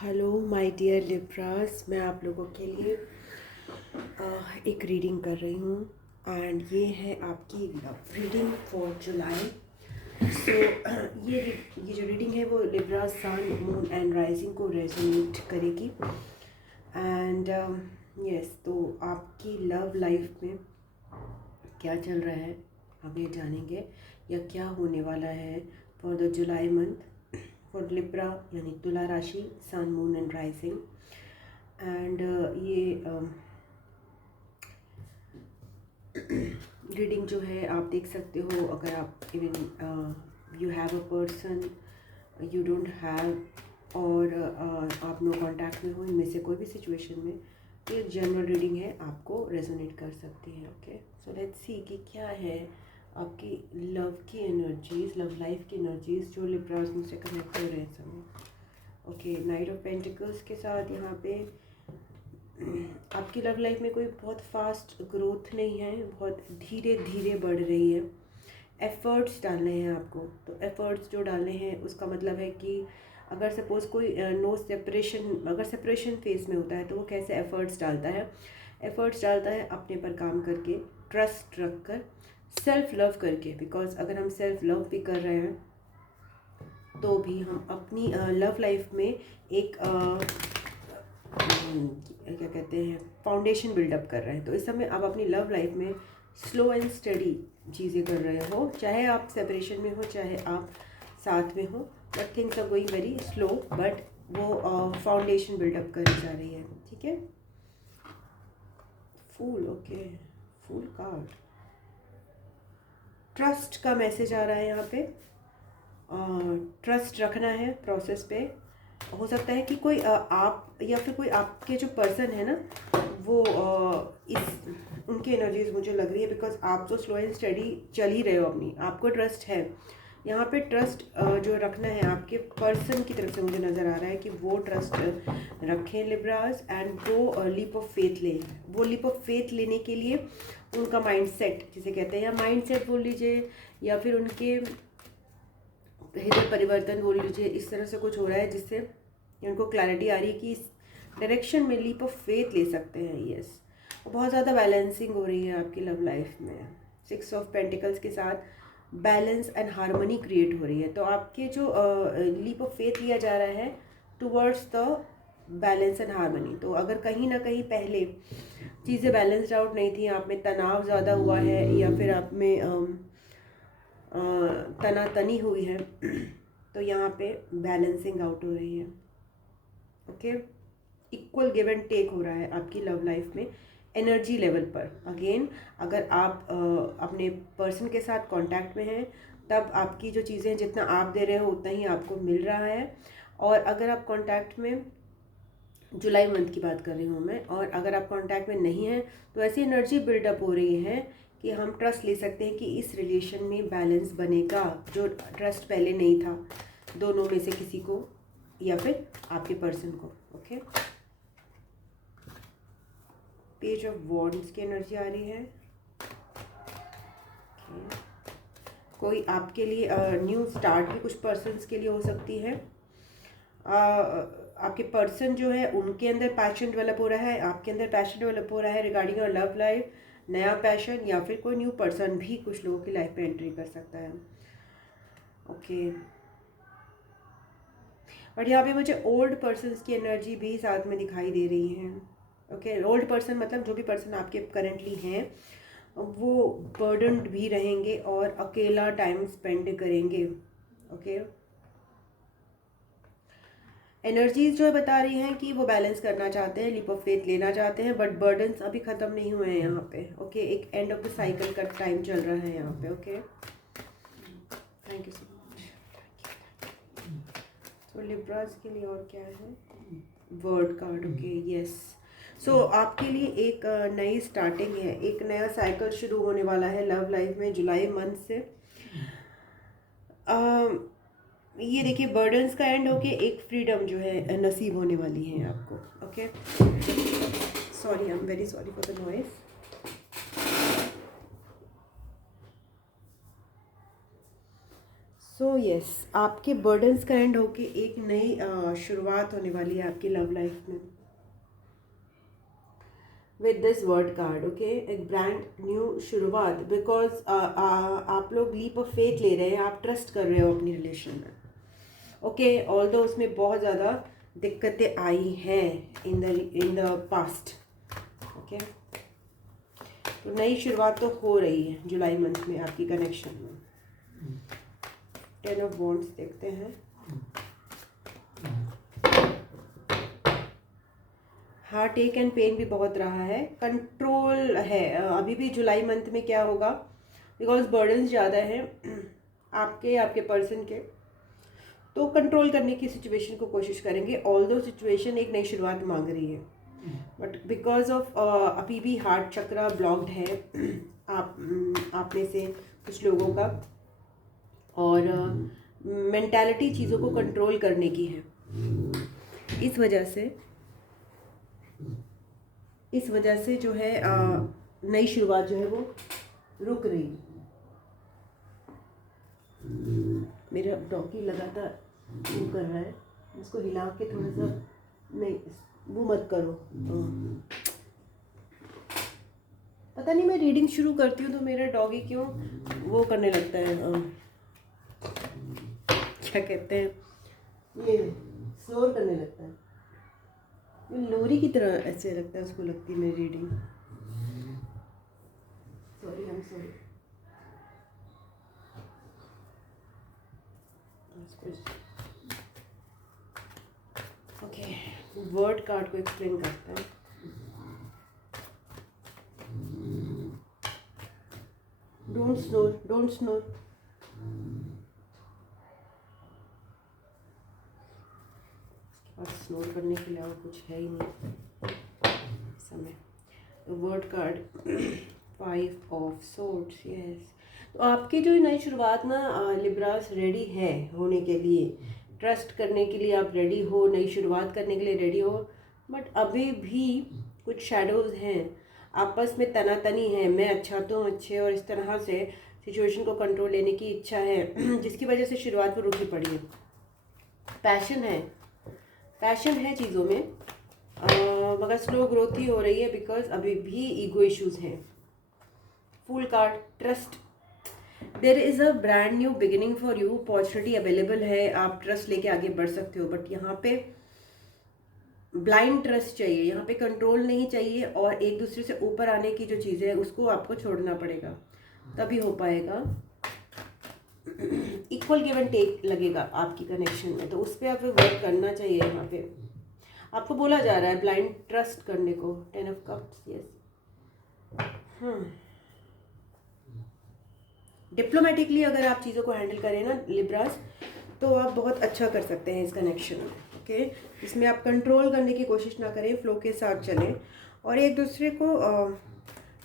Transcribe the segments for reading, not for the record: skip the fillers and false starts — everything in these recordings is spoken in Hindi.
हेलो माय डियर लिब्रास, मैं आप लोगों के लिए एक रीडिंग कर रही हूँ एंड ये है आपकी love reading for July. So ये जो रीडिंग है वो Libras sun moon and rising को रेजोनेट करेगी। एंड यस, तो आपकी लव लाइफ में क्या चल रहा है हम ये जानेंगे, या क्या होने वाला है for the July month for Libra यानी तुला राशि, sun moon and rising. And ये रीडिंग जो है आप देख सकते हो, अगर आप even you have a person you don't have और आप नो कांटेक्ट में हो, इनमें से कोई भी सिचुएशन में ये जनरल रीडिंग है, आपको रेजोनेट कर सकती है। ओके, सो लेट्स सी कि क्या है आपकी लव की एनर्जीज, लव लाइफ की एनर्जीज जो लिब्रास मुझसे कनेक्ट हो रहे हैं इस समय। ओके, नाइट ऑफ पेंटिकल्स के साथ यहाँ पे आपकी लव लाइफ में कोई बहुत फास्ट ग्रोथ नहीं है, बहुत धीरे धीरे बढ़ रही है। एफ़र्ट्स डालने हैं आपको, तो एफ़र्ट्स जो डालने हैं उसका मतलब है कि अगर सपोज़ कोई नो सेपरेशन, अगर सेपरेशन फेज में होता है तो वो कैसे एफ़र्ट्स डालता है, एफ़र्ट्स डालता है अपने पर काम करके, ट्रस्ट रख कर, सेल्फ लव करके। बिकॉज अगर हम सेल्फ लव भी कर रहे हैं तो भी हम अपनी लव लाइफ में एक क्या कहते हैं फाउंडेशन बिल्डअप कर रहे हैं। तो इस समय आप अपनी लव लाइफ में स्लो एंड स्टडी चीज़ें कर रहे हो, चाहे आप सेपरेशन में हो चाहे आप साथ में हो, but things are going very slow, but वो फाउंडेशन बिल्डअप करी जा रही है। ठीक है, fool, okay, fool card, trust का मैसेज आ रहा है यहाँ पे। ट्रस्ट रखना है प्रोसेस पे। हो सकता है कि कोई आप या फिर कोई आपके जो पर्सन है ना वो इस उनकी एनर्जीज मुझे लग रही है, बिकॉज आप तो स्लो एंड स्टडी चल ही रहे हो अपनी, आपको ट्रस्ट है यहाँ पे। ट्रस्ट जो रखना है आपके पर्सन की तरफ से मुझे नज़र आ रहा है कि वो ट्रस्ट रखें लिब्रास, एंड वो लीप ऑफ फेथ लें। वो लीप ऑफ फेथ लेने के लिए उनका माइंड सेट जिसे कहते हैं, या माइंड सेट बोल लीजिए, या फिर उनके हृदय परिवर्तन बोल लीजिए, इस तरह से कुछ हो रहा है जिससे उनको क्लैरिटी आ रही है कि इस डायरेक्शन में लीप ऑफ फेथ ले सकते हैं। यस, बहुत ज़्यादा बैलेंसिंग हो रही है आपकी लव लाइफ में। 6 ऑफ पेंटिकल्स के साथ बैलेंस एंड हार्मनी क्रिएट हो रही है। तो आपके जो लीप ऑफ फेथ लिया जा रहा है towards the balance and harmony. तो अगर कहीं ना कहीं पहले चीज़ें बैलेंस्ड आउट नहीं थी, आप में तनाव ज़्यादा हुआ है, या फिर आप में तनातनी हुई है, तो यहाँ पे बैलेंसिंग आउट हो रही है। Okay, equal give and take हो रहा है आपकी लव लाइफ में एनर्जी लेवल पर। अगेन, अगर आप अपने पर्सन के साथ कांटेक्ट में हैं तब आपकी जो चीज़ें जितना आप दे रहे हो उतना ही आपको मिल रहा है। और अगर आप कांटेक्ट में, जुलाई मंथ की बात कर रही हूँ मैं, और अगर आप कांटेक्ट में नहीं हैं तो ऐसी एनर्जी बिल्डअप हो रही है कि हम ट्रस्ट ले सकते हैं कि इस रिलेशन में बैलेंस बनेगा। जो ट्रस्ट पहले नहीं था दोनों में से किसी को, या फिर आपके पर्सन को। ओके, पेज ऑफ वॉन्ड्स की एनर्जी आ रही है। कोई आपके लिए न्यू स्टार्ट भी कुछ पर्सन्स के लिए हो सकती है। आपके पर्सन जो है उनके अंदर पैशन डेवलप हो रहा है, आपके अंदर पैशन डेवलप हो रहा है रिगार्डिंग योर लव लाइफ, नया पैशन, या फिर कोई न्यू पर्सन भी कुछ लोगों की लाइफ में एंट्री कर सकता है। ओके, और यहाँ पे मुझे ओल्ड पर्सन्स की एनर्जी भी साथ में दिखाई दे रही है। ओके, ओल्ड पर्सन मतलब जो भी पर्सन आपके करेंटली हैं वो बर्डन्ड भी रहेंगे और अकेला टाइम स्पेंड करेंगे। ओके, एनर्जीज जो है बता रही हैं कि वो बैलेंस करना चाहते हैं, लीप ऑफ फेथ लेना चाहते हैं, बट बर्डन्स अभी ख़त्म नहीं हुए हैं यहाँ पे। ओके, एक एंड ऑफ द साइकिल का टाइम चल रहा है यहाँ पे। Okay, thank you so much. तो लिब्रास के लिए और क्या है, वर्ड कार्ड। ओके, यस, सो आपके लिए एक नई स्टार्टिंग है, एक नया साइकिल शुरू होने वाला है लव लाइफ में जुलाई मंथ से। ये देखिए, बर्डन्स का एंड होके एक फ्रीडम जो है नसीब होने वाली है आपको। Okay, sorry, I am very sorry for the noise. So yes, आपके बर्डन्स का एंड होके एक नई शुरुआत होने वाली है आपकी लव लाइफ में with this word card. Okay, एक ब्रांड न्यू शुरुआत, बिकॉज आप लोग लीप ऑफ फेथ ले रहे हैं, आप ट्रस्ट कर रहे हो अपनी रिलेशन में। ओके, ऑल्दो उसमें बहुत ज़्यादा दिक्कतें आई हैं इन द पास्ट। ओके, तो नई शुरुआत तो हो रही है जुलाई मंथ में आपकी कनेक्शन में। 10 ऑफ वॉन्ड्स देखते हैं। हार्ट एक एंड पेन भी बहुत रहा है, कंट्रोल है अभी भी जुलाई मंथ में। क्या होगा, बिकॉज बर्डन्स ज़्यादा हैं आपके पर्सन के, तो कंट्रोल करने की सिचुएशन को कोशिश करेंगे। ऑल्दो सिचुएशन एक नई शुरुआत मांग रही है, बट बिकॉज ऑफ अभी भी हार्ट चक्रा ब्लॉक्ड है आप में से कुछ लोगों का, और मेंटालिटी चीज़ों को कंट्रोल करने की है। इस वजह से जो है नई शुरुआत जो है वो रुक रही है। मेरा डॉगी लगातार वो कर रहा है, इसको हिला के थोड़ा सा, नहीं वो मत करो। पता नहीं मैं रीडिंग शुरू करती हूँ तो मेरा डॉगी क्यों वो करने लगता है, क्या कहते हैं, ये स्नोर करने लगता है, लोरी की तरह ऐसे लगता है उसको, लगती है मेरी reading. Sorry, I am sorry. Okay, word card को एक्सप्लेन करते हैं। Don't snore, don't snore. और स्नोर करने के लिए और कुछ है ही नहीं समय। Word card 5 of swords, yes. तो आपकी जो नई शुरुआत ना लिब्रास रेडी है होने के लिए, ट्रस्ट करने के लिए आप रेडी हो, नई शुरुआत करने के लिए रेडी हो, बट अभी भी कुछ शैडोज़ हैं, आपस में तनातनी है, मैं अच्छा तो अच्छे, और इस तरह से सिचुएशन को कंट्रोल लेने की इच्छा है जिसकी वजह से शुरुआत पर रुकी पड़ी है। पैशन है चीज़ों में, मगर स्लो ग्रोथ ही हो रही है बिकॉज अभी भी ईगो इश्यूज हैं। Fool card, trust, there is a brand new beginning for you, opportunity available है, आप ट्रस्ट लेके आगे बढ़ सकते हो, बट यहाँ पे ब्लाइंड ट्रस्ट चाहिए, यहाँ पे कंट्रोल नहीं चाहिए, और एक दूसरे से ऊपर आने की जो चीज़ें हैं उसको आपको छोड़ना पड़ेगा, तभी हो पाएगा। इक्वल गिव एंड टेक लगेगा आपकी कनेक्शन में, तो उस पर आप वर्क करना चाहिए। यहाँ पे आपको बोला जा रहा है ब्लाइंड ट्रस्ट करने को। 10 ऑफ कप्स, यस। डिप्लोमेटिकली अगर आप चीज़ों को हैंडल करें ना लिब्रास, तो आप बहुत अच्छा कर सकते हैं इस कनेक्शन में। ओके, इसमें आप कंट्रोल करने की कोशिश ना करें, फ्लो के साथ चलें, और एक दूसरे को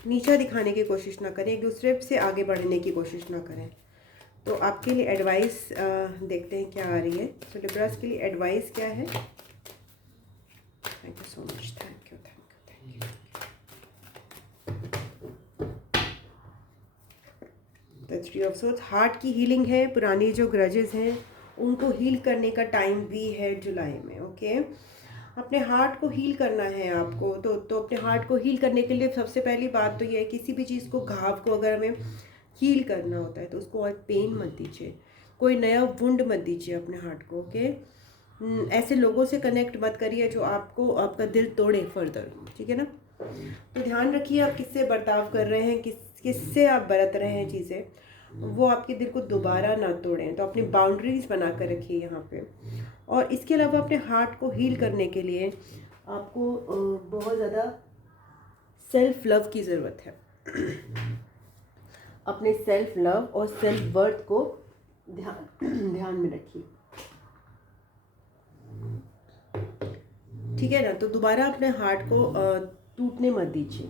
नीचा दिखाने की कोशिश ना करें, एक दूसरे से आगे बढ़ने की कोशिश ना करें। तो आपके लिए एडवाइस देखते हैं क्या आ रही है। तो लिब्रास के लिए एडवाइस क्या है? Thank you so much, thank you, thank you, thank you. The 3 of swords, heart की हीलिंग है, पुरानी जो ग्रजेस हैं उनको हील करने का टाइम भी है जुलाई में। ओके, अपने हार्ट को हील करना है आपको, तो अपने हार्ट को हील करने के लिए सबसे पहली बात तो ये है, किसी भी चीज़ को, घाव को अगर हमें हील करना होता है तो उसको और पेन मत दीजिए, कोई नया वुंड मत दीजिए अपने हार्ट को। ओके, ऐसे लोगों से कनेक्ट मत करिए जो आपको आपका दिल तोड़े फर्दर, ठीक है ना। तो ध्यान रखिए आप किससे बर्ताव कर रहे हैं, किससे आप बरत रहे हैं चीज़ें, वो आपके दिल को दोबारा ना तोड़ें। तो अपनी बाउंड्रीज बना कर रखिए यहाँ पे। और इसके अलावा अपने हार्ट को हील करने के लिए आपको बहुत ज़्यादा सेल्फ लव की ज़रूरत है। अपने सेल्फ लव और सेल्फ वर्थ को ध्यान में रखिए, ठीक है ना। तो दोबारा अपने हार्ट को टूटने मत दीजिए।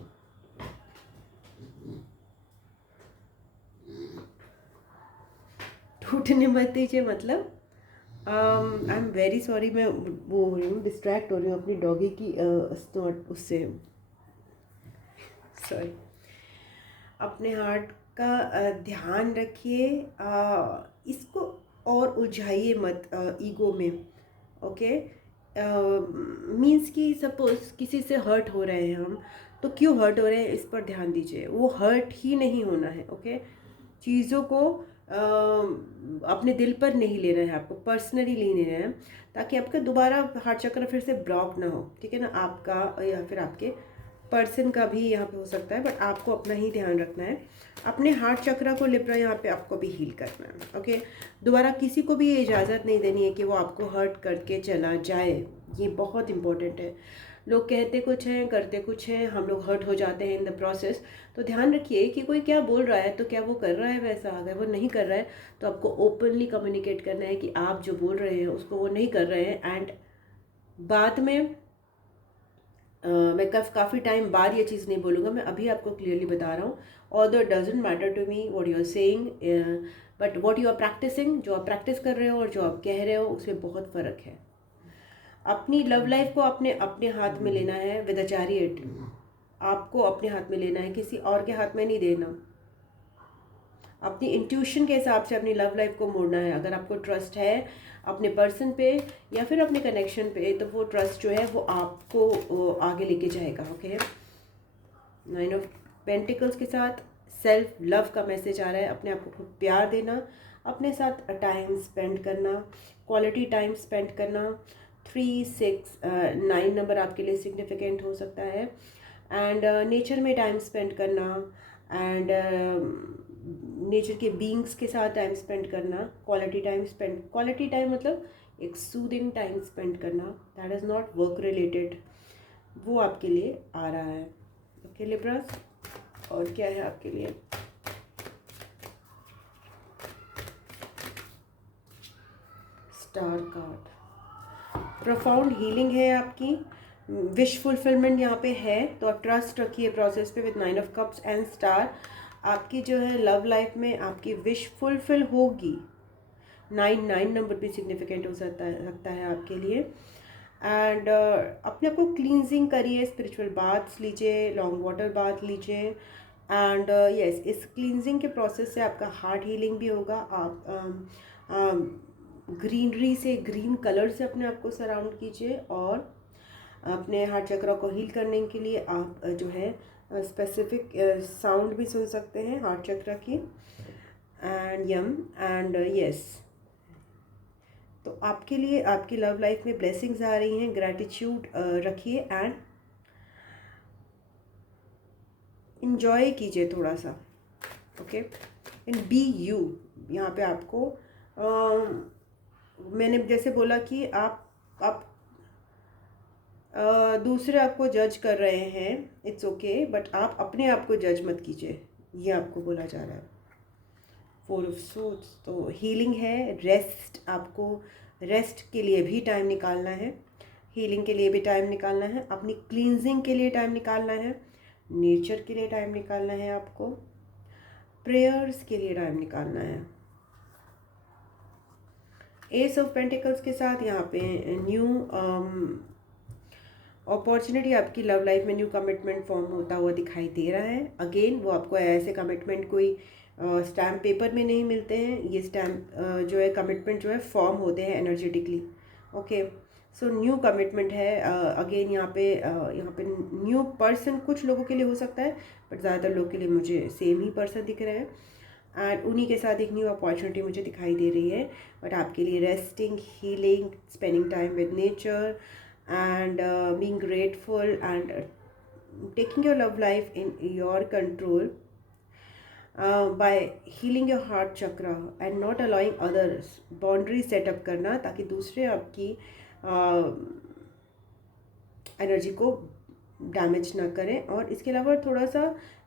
टूटने मत दीजिए मतलब आई एम वेरी सॉरी, मैं वो हो रही हूँ, डिस्ट्रैक्ट हो रही हूँ अपनी डॉगी की उससे, सॉरी। अपने हार्ट का ध्यान रखिए, इसको और उलझाइए मत ईगो में। ओके, मीन्स कि सपोज किसी से हर्ट हो रहे हैं हम, तो क्यों हर्ट हो रहे हैं इस पर ध्यान दीजिए। वो हर्ट ही नहीं होना है। ओके, चीज़ों को अपने दिल पर नहीं लेना है, आपको पर्सनली नहीं लेना है, ताकि आपका दोबारा हार्ट चक्र फिर से ब्लॉक ना हो। ठीक है ना, आपका या फिर आपके पर्सन का भी यहाँ पे हो सकता है, बट आपको अपना ही ध्यान रखना है। अपने हार्ट चक्र को लिब्रा यहाँ पे आपको भी हील करना है। ओके, दोबारा किसी को भी ये इजाज़त नहीं देनी है कि वो आपको हर्ट करके चला जाए। ये बहुत इंपॉर्टेंट है। लोग कहते कुछ हैं, करते कुछ हैं, हम लोग हर्ट हो जाते हैं इन द प्रोसेस। तो ध्यान रखिए कि कोई क्या बोल रहा है तो क्या वो कर रहा है वैसा। अगर वो नहीं कर रहा है तो आपको ओपनली कम्युनिकेट करना है कि आप जो बोल रहे हैं उसको वो नहीं कर रहे हैं। एंड बाद में मैं काफ़ी टाइम बाद ये चीज़ नहीं बोलूँगा, मैं अभी आपको क्लियरली बता रहा हूँ। Although it doesn't matter to me what you are saying, but what you are practising, जो आप प्रैक्टिस कर रहे हो और जो आप कह रहे हो उसमें बहुत फ़र्क है। अपनी लव लाइफ को अपने अपने हाथ में लेना है विद अ चैरियट। आपको अपने हाथ में लेना है, किसी और के हाथ में नहीं देना। अपनी इंट्यूशन के हिसाब से अपनी लव लाइफ को मोड़ना है। अगर आपको ट्रस्ट है अपने पर्सन पे या फिर अपने कनेक्शन पे, तो वो ट्रस्ट जो है वो आपको आगे लेके जाएगा। ओके, 9 ऑफ पेंटिकल्स के साथ सेल्फ लव का मैसेज आ रहा है। अपने आप को खुद प्यार देना, अपने साथ टाइम स्पेंड करना, क्वालिटी टाइम स्पेंड करना। 3, 6, 9 नंबर आपके लिए सिग्निफिकेंट हो सकता है। एंड नेचर में टाइम स्पेंड करना, एंड नेचर के बीइंग्स के साथ टाइम स्पेंड करना, quality time spend. Quality time मतलब एक सूदिंग टाइम स्पेंड करना, that is not work related, वो आपके लिए आ रहा है। ओके लिब्रास, और क्या है आपके लिए? स्टार कार्ड, प्रोफाउंड हीलिंग है आपकी, विश फुलफिलमेंट यहाँ पे है। तो आप ट्रस्ट रखिए प्रोसेस पे with 9 of cups and star. आपकी जो है लव लाइफ में आपकी विश फुलफिल होगी। 9 नंबर भी सिग्निफिकेंट हो सकता है आपके लिए। एंड अपने आप को क्लींजिंग करिए, स्पिरिचुअल बाथ्स लीजिए, लॉन्ग वाटर बाथ लीजिए। एंड यस, इस क्लींजिंग के प्रोसेस से आपका हार्ट हीलिंग भी होगा। आप ग्रीनरी से, ग्रीन कलर से अपने आप को सराउंड कीजिए। और अपने हार्ट चक्र को हील करने के लिए आप जो है स्पेसिफिक साउंड भी सुन सकते हैं हार्ट चक्र की। एंड एंड यस, तो आपके लिए आपकी लव लाइफ में ब्लेसिंग्स आ रही हैं। ग्रैटिट्यूड रखिए एंड इन्जॉय कीजिए थोड़ा सा। Okay, and be you. यहाँ पे आपको मैंने जैसे बोला कि आप दूसरे आपको जज कर रहे हैं, इट्स ओके, बट आप अपने आप को जज मत कीजिए, ये आपको बोला जा रहा है। 4 ऑफ सोर्ड्स, तो हीलिंग है, रेस्ट, आपको रेस्ट के लिए भी टाइम निकालना है, हीलिंग के लिए भी टाइम निकालना है, अपनी क्लींजिंग के लिए टाइम निकालना है, नेचर के लिए टाइम निकालना है, आपको प्रेयर्स के लिए टाइम निकालना है। एस ऑफ पेंटिकल्स के साथ यहाँ पे न्यू अपॉर्चुनिटी, आपकी लव लाइफ में न्यू कमिटमेंट फॉर्म होता हुआ दिखाई दे रहा है। अगेन वो आपको ऐसे कमिटमेंट कोई स्टैम्प पेपर में नहीं मिलते हैं। ये स्टैम्प जो है कमिटमेंट जो है फॉर्म होते हैं energetically. Okay, so new commitment है। अगेन यहाँ पे न्यू पर्सन कुछ लोगों के लिए हो सकता है, बट ज़्यादातर लोगों के लिए मुझे सेम ही पर्सन दिख रहे हैं। एंड उन्हीं के साथ एक न्यू अपॉर्चुनिटी मुझे दिखाई दे रही है, बट आपके लिए resting, healing, spending time with nature and being grateful and taking your love life in your control by healing your heart chakra and not allowing others, boundaries set up करना, ताकि दूसरे आपकी एनर्जी को डैमेज ना करें। और इसके अलावा थोड़ा सा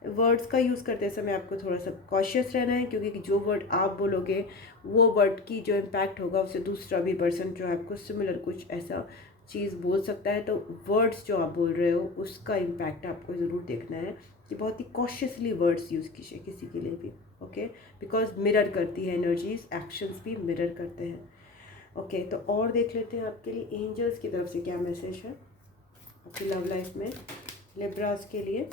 वर्ड्स का यूज़ करते समय आपको थोड़ा सा कॉशियस रहना है, क्योंकि जो वर्ड आप बोलोगे वो वर्ड की जो इम्पैक्ट होगा उससे दूसरा भी पर्सन जो है आपको सिमिलर कुछ ऐसा चीज़ बोल सकता है। तो वर्ड्स जो आप बोल रहे हो उसका इम्पैक्ट आपको ज़रूर देखना है कि बहुत ही कॉशियसली वर्ड्स यूज़ कीजिए किसी के लिए भी। ओके, बिकॉज मिरर करती है एनर्जीज, एक्शंस भी मिरर करते हैं। ओके, तो और देख लेते हैं आपके लिए एंजल्स की तरफ से क्या मैसेज है आपकी लव लाइफ में लिब्रास के लिए।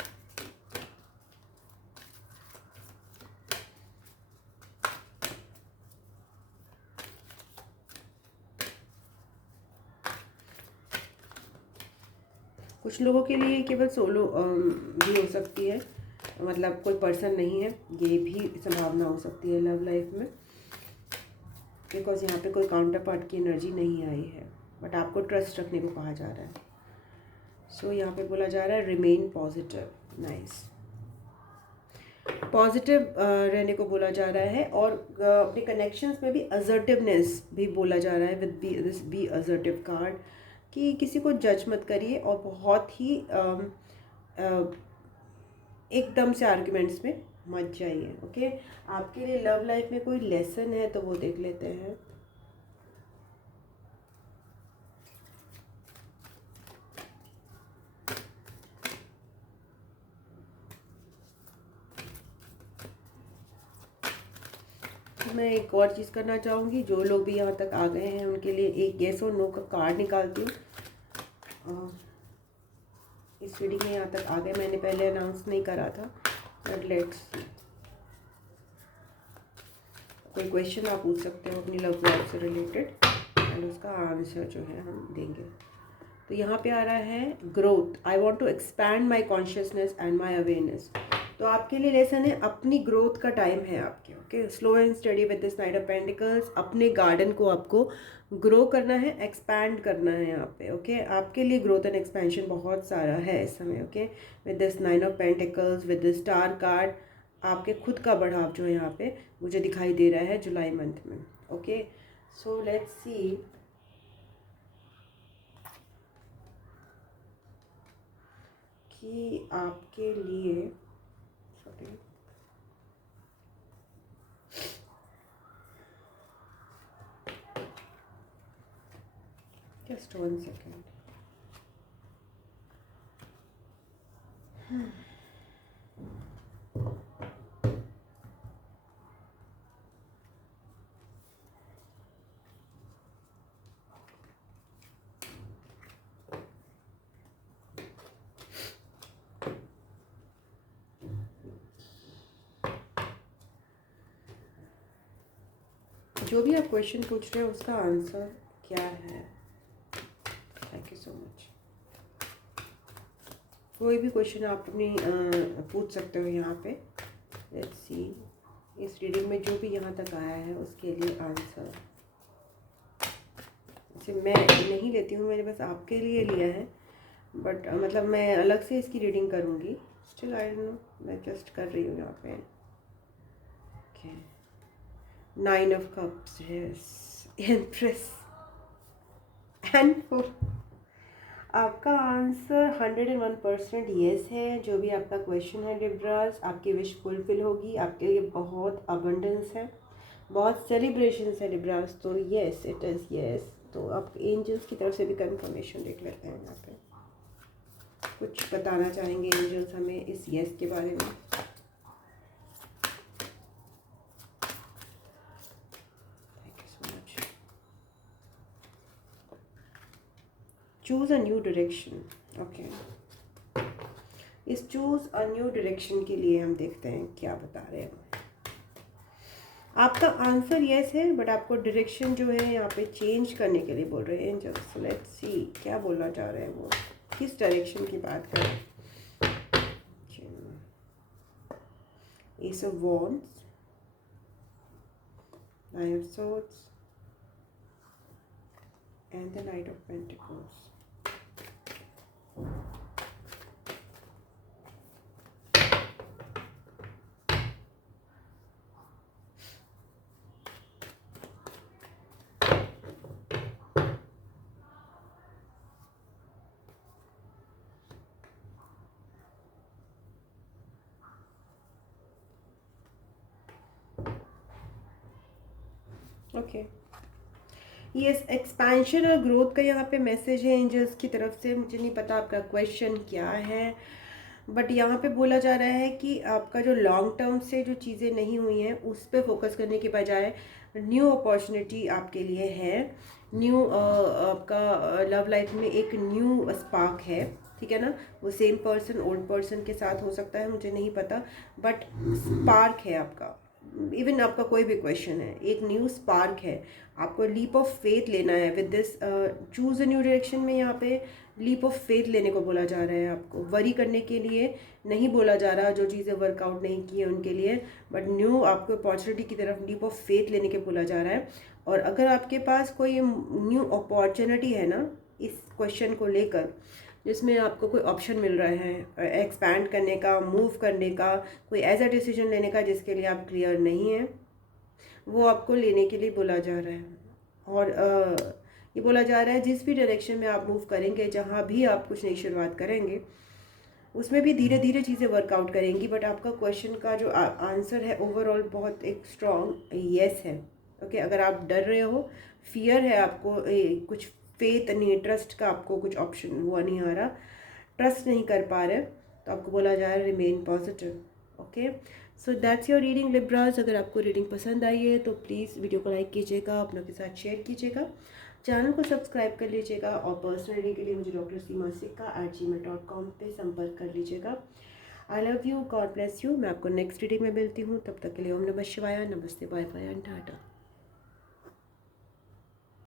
कुछ लोगों के लिए केवल सोलो भी हो सकती है, मतलब कोई पर्सन नहीं है, ये भी संभावना हो सकती है लव लाइफ में, बिकॉज यहाँ पे कोई काउंटर पार्ट की एनर्जी नहीं आई है, बट आपको ट्रस्ट रखने को कहा जा रहा है। सो यहाँ पे बोला जा रहा है रिमेन पॉजिटिव, नाइस, पॉजिटिव रहने को बोला जा रहा है। और अपने कनेक्शंस में भी असर्टिवनेस भी बोला जा रहा है with this be assertive card, कि किसी को जज मत करिए और बहुत ही एकदम से आर्ग्यूमेंट्स में मत जाइए। ओके, आपके लिए लव लाइफ में कोई लेसन है तो वो देख लेते हैं। मैं एक और चीज़ करना चाहूँगी, जो लोग भी यहाँ तक आ गए हैं उनके लिए एक येस और नो का कार्ड निकालती हूँ। इस रीडिंग में यहाँ तक आ गए, मैंने पहले अनाउंस नहीं करा था, बट लेट्स सी। कोई क्वेश्चन आप पूछ सकते हो अपनी लव लाइफ से रिलेटेड एंड उसका आंसर जो है हम देंगे। तो यहाँ पे आ रहा है growth, I want to expand my consciousness and my awareness. तो आपके लिए लेसन है, अपनी ग्रोथ का टाइम है आपके। Okay, slow and study with this night of pentacles, अपने गार्डन को आपको ग्रो करना है, एक्सपैंड करना है यहाँ पे। ओके, आपके लिए ग्रोथ एंड एक्सपेंशन बहुत सारा है इस समय। Okay, with this nine of pentacles, with this star card, आपके खुद का बढ़ाव जो है यहाँ पे मुझे दिखाई दे रहा है जुलाई मंथ में। ओके, सो लेट्स सी कि आपके लिए, सॉरी, जस्ट 1 सेकेंड। जो भी आप क्वेश्चन पूछ रहे हो उसका आंसर क्या है? Thank you so much. कोई भी क्वेश्चन आप अपनी पूछ सकते हो यहाँ पे। लेट्स सी, इस रीडिंग में जो भी यहाँ तक आया है उसके लिए आंसर। इसे मैं नहीं लेती हूँ, मैंने बस आपके लिए लिया है, बट मतलब मैं अलग से इसकी रीडिंग करूँगी। स्टिल आई डोंट नो, मैं जस्ट कर रही हूँ यहाँ पे। Okay, 9 of cups, empress and 4। आपका आंसर 101% येस है। जो भी आपका क्वेश्चन है लिब्रास, आपकी विश फुलफिल होगी। आपके लिए बहुत अबंडेंस है, बहुत सेलिब्रेशंस है लिब्रास। तो येस, इट इज़ येस। तो आप एंजल्स की तरफ से भी कंफर्मेशन देख लेते हैं। यहाँ पे कुछ बताना चाहेंगे एंजल्स हमें इस येस के बारे में? Choose a new direction. Okay, इस चूज़ अ न्यू डायरेक्शन के लिए हम देखते हैं क्या बता रहे हैं। आपका आंसर यस है, बट आपको डायरेक्शन जो है यहाँ पे चेंज करने के लिए बोल रहे हैं एंजल्स। लेट्स सी क्या बोलना चाह रहे हैं वो, किस डायरेक्शन की बात करें। S of wands, nine of swords and the night of pentacles. Okay, yes, expansion और ग्रोथ का यहाँ पे मैसेज है एंजल्स की तरफ से। मुझे नहीं पता आपका क्वेश्चन क्या है, बट यहाँ पे बोला जा रहा है कि आपका जो लॉन्ग टर्म से जो चीज़ें नहीं हुई हैं उस पर फोकस करने के बजाय न्यू अपॉर्चुनिटी आपके लिए है। न्यू आपका लव लाइफ में एक न्यू स्पार्क है, ठीक है ना। वो सेम पर्सन ओल्ड पर्सन के साथ हो सकता है, मुझे नहीं पता, बट स्पार्क है आपका इवन आपका कोई भी क्वेश्चन है, एक न्यू स्पार्क है, आपको लीप ऑफ फेथ लेना है with this choose a new direction में। यहाँ पे लीप ऑफ फेथ लेने को बोला जा रहा है, आपको वरी करने के लिए नहीं बोला जा रहा जो चीज़ें वर्कआउट नहीं की है उनके लिए, बट न्यू आपको अपॉर्चुनिटी की तरफ लीप ऑफ फेथ लेने के बोला जा रहा है। और अगर आपके पास कोई न्यू अपॉर्चुनिटी है ना इस क्वेश्चन को लेकर, जिसमें आपको कोई ऑप्शन मिल रहा है एक्सपैंड करने का, मूव करने का, कोई ऐसा डिसीजन लेने का जिसके लिए आप क्लियर नहीं हैं, वो आपको लेने के लिए बोला जा रहा है। और ये बोला जा रहा है जिस भी डायरेक्शन में आप मूव करेंगे, जहाँ भी आप कुछ नई शुरुआत करेंगे, उसमें भी धीरे धीरे चीज़ें वर्कआउट करेंगी, बट आपका क्वेश्चन का जो आंसर है ओवरऑल बहुत एक स्ट्रॉन्ग येस है। ओके, अगर आप डर रहे हो, फियर है आपको, कुछ फेथ नहीं, ट्रस्ट का आपको कुछ ऑप्शन हुआ नहीं आ रहा, ट्रस्ट नहीं कर पा रहे, तो आपको बोला जा रहा है remain positive. Okay, so that's your reading Libras. अगर आपको रीडिंग पसंद आई है तो प्लीज़ वीडियो को लाइक कीजिएगा, अपनों के साथ शेयर कीजिएगा, चैनल को सब्सक्राइब कर लीजिएगा, और पर्सनल रीडिंग के लिए मुझे drsimasica@gmail.com पे संपर्क कर लीजिएगा। I love you, God bless you. मैं आपको नेक्स्ट रीडिंग में मिलती हूँ, तब तक के लिए ओम नमः शिवाय, नमस्ते, बाय बाय एंड टाटा।